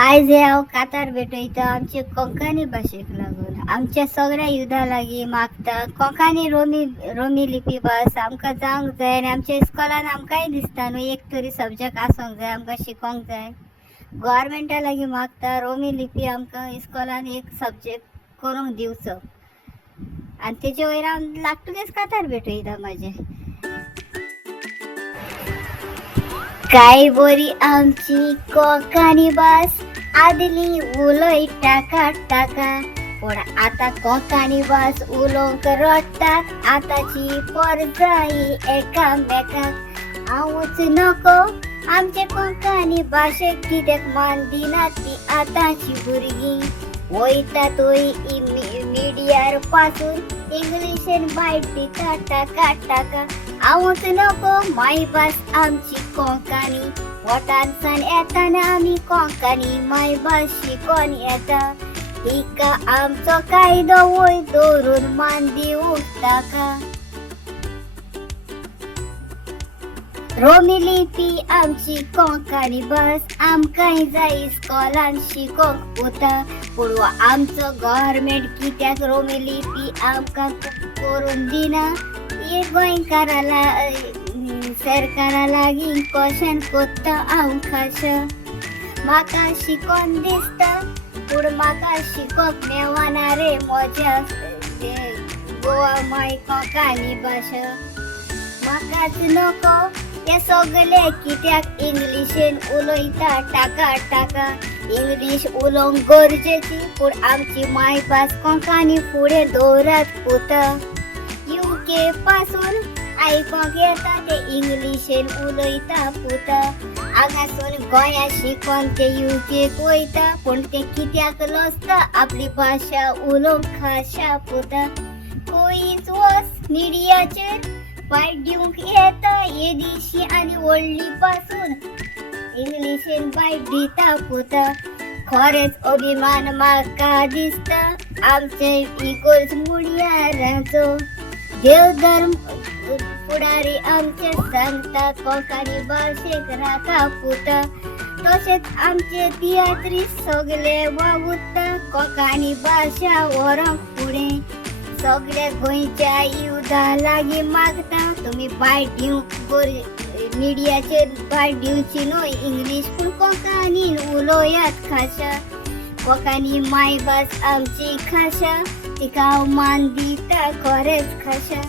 आज हांव कातार भेटयता आमचे कोंकणी भाशेक लागून आमच्या सगळ्या युद्धा लागीं मागता कोंकणी रोमी लिपी भास आमकां जावंक जाय आनी आमच्या इस्कॉलान आमकांय दिसता न्हू एक तरी सब्जेक्ट आसूंक जाय आमकां शिकोंक जाय. गव्हर्मेंटा लागीं मागता रोमी लिपी आमकां इस्कॉलान एक सब्जेक्ट करूंक दिवचो आनी तेजे वयर हांव लागतलेच कातार भेटयता म्हाजें. काय बरी आमची कोंकणी भास आदली उलयता काडटाका पूण आतां कोंकणी भास उलोवंक रडटात आतांची परजाई एकामेकाक. हांवूच नको आमचे कोंकणी भाशेक कित्याक मान दिनात ती आतांची भुरगीं. वयता तोय मिडियार पासून इंग्लिशेन बायट दिता टाका. हांवूच नको मायभास आमची कोंकणी वटानसान येताना आमी कोंकणी मायभास शिकोन येता. हिका आमचो कायदो वयर दवरून मान दिवूंक ताका. रोमी लिपी आमची कोंकणी भास आमकांय जाय इस्कॉलान शिकोंक पोता पूण आमचो गव्हर्मेंट कित्याक रोमी लिपी आमकां करून दिना हे गोंयकारा सरकारा लागीं क्वेश्चन कोत्ता हांव खाशा. म्हाका शिकोन दिसता पूण म्हाका शिकोवप मेवना रे म्हज्या गोवा माय कोंकणी भाशा. म्हाकाच नको हे सगळे कित्याक इंग्लिशेन उलयता टाका. इंग्लीश उलोवंक गरजेची पूण आमची मायभास कोंकणी फुडें दवरात पोता. UK पासून आयकोंक येता ते इंग्लिशेन उलयता पोता. हांगासून गोंया शिकोन ते UKक वयता पूण ते कित्याक लजता आपली भाशा उलोवंक खाशा पोता. खंयच वच मिडियाचेर बायट दिवंक येता येदीशी आनी व्हडली पासून इंग्लिशेन बायट दिता पोता. खरेंच अभिमान म्हाका दिसता आमचे इगोर्ज मुड्याराचो. देव धर्म फुडारी आमचे सांगता कोंकणी भाशेक राखा पोता. तशेंच आमचे तियात्री सगळे वावुरता कोंकणी भाशा व्हरोंक फुडें. सगळे गोंयच्या युद्धा लागीं मागता तुमी बायट दिवंक मिडियाचेर बायट दिवची न्हू इंग्लीश पूण कोंकणीन उलोयात खाशा. कोंकणी मायभास आमची खाशा तिका हांव मान दिता खरेंच खाशा.